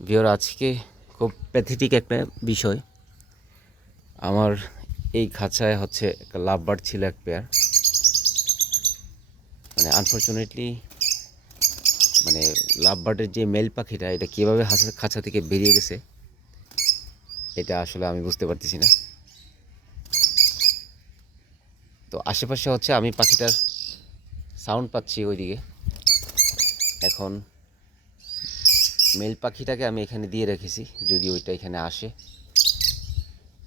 বিয়র আজকে খুব প্যাথেটিক একটা বিষয়। আমার এই খাঁচায় হচ্ছে একটা লাভ বার্ড ছিল এক পেয়ার মানে আনফর্চুনেটলি মানে লাভ বার্ডের যে মেল পাখিটা, এটা কীভাবে হাসা খাঁচা থেকে বেরিয়ে গেছে, এটা আসলে আমি বুঝতে পারতেছি না। তো আশেপাশে হচ্ছে আমি পাখিটার সাউন্ড পাচ্ছি ওইদিকে। এখন মেল পাখিটাকে আমি এখানে দিয়ে রেখেছি, যদি ওইটা এখানে আসে।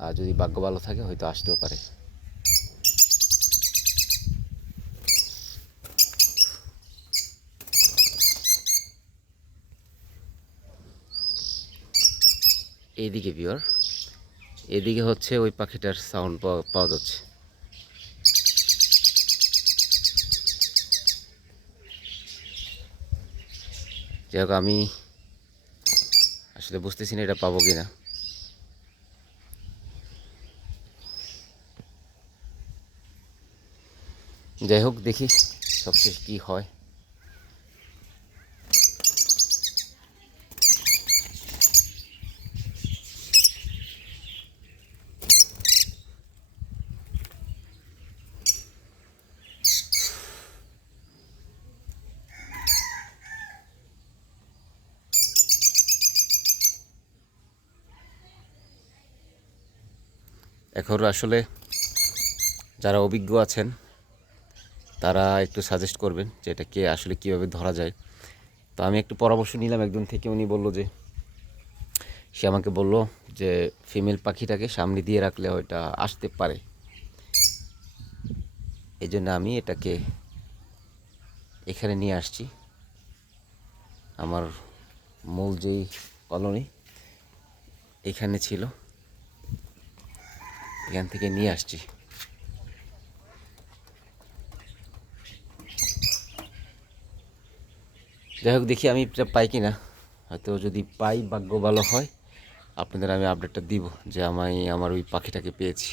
আর যদি ভাগ্য ভালো থাকে, হয়তো আসতেও পারে। এইদিকে বিওর এদিকে হচ্ছে ওই পাখিটার সাউন্ড পাওয়া পাওয়া যাচ্ছে। যাই হোক, আমি আসলে বুঝতেছি না এটা পাবো কিনা। যাই হোক দেখি সবশেষ কি হয়। এখন আসলে যারা অভিজ্ঞ আছেন, তারা একটু সাজেস্ট করবেন যে এটা কে, আসলে কীভাবে ধরা যায়। তো আমি একটু পরামর্শ নিলাম একজন থেকে, উনি বলল যে, সে আমাকে বলল যে ফিমেল পাখিটাকে সামনে দিয়ে রাখলে ওইটা আসতে পারে। এই জন্য আমি এটাকে এখানে নিয়ে আসছি। আমার মূল যেই কলোনি, এখানে ছিল। এখান থেকে নিয়ে আসছি। যাই হোক, দেখি আমি এটা পাই কি না হয়তো যদি পাই, ভাগ্য ভালো হয়, আপনাদের আমি আপডেটটা দিব যে আমি, আমার ওই পাখিটাকে পেয়েছি।